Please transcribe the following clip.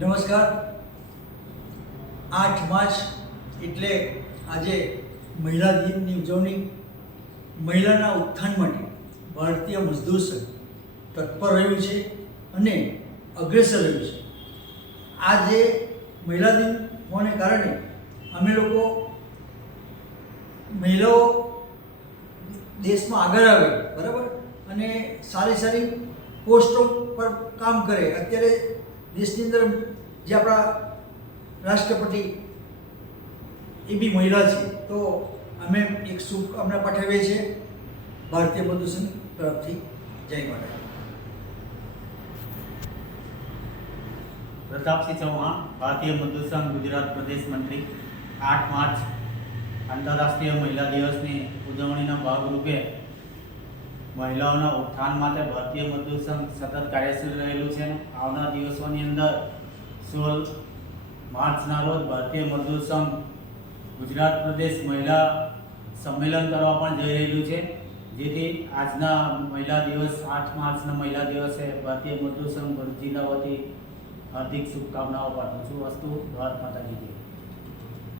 નમસ્કાર. આઠ માર્ચ એટલે આજે મહિલા દિનની ઉજવણી મહિલાના ઉત્થાન માટે ભારતીય મજદૂર સંઘ તત્પર રહ્યું છે અને અગ્રેસર રહ્યું છે. આજે મહિલા દિન હોવાને કારણે અમે લોકો મહિલાઓ દેશમાં આગળ આવે, બરાબર? અને સારી સારી પોસ્ટો પર કામ કરે. અત્યારે દેશની અંદર જે આપણા રાષ્ટ્રપતિ એ બી મહિલા છે, તો અમે એક શુભકામના પાઠવીએ છીએ ભારતીય પ્રદૂષણ તરફથી. જય માતા પ્રતાપસિંહ ચૌહાણ, ભારતીય સંઘ ગુજરાત પ્રદેશ મંત્રી, આઠ માર્ચ, આંતરરાષ્ટ્રીય મહિલા દિવસની ઉજવણીના ભાગરૂપે મહિલાઓના ઉત્થાન માટે ભારતીય મજદૂર સંઘ સતત કાર્યશીલ રહેલું છે. આવનાર દિવસોની અંદર સોળ માર્ચના રોજ ભારતીય મજદૂર સંઘ ગુજરાત પ્રદેશ મહિલા સંમેલન કરવા પણ જઈ રહેલું છે જેથી આજના મહિલા દિવસ, આઠ માર્ચના મહિલા દિવસે ભારતીય મજદૂર સંઘ ભરૂચ જિલ્લા વતી હાર્દિક શુભકામનાઓ પાઠવું છું વસ્તુ ભારત માતાજી.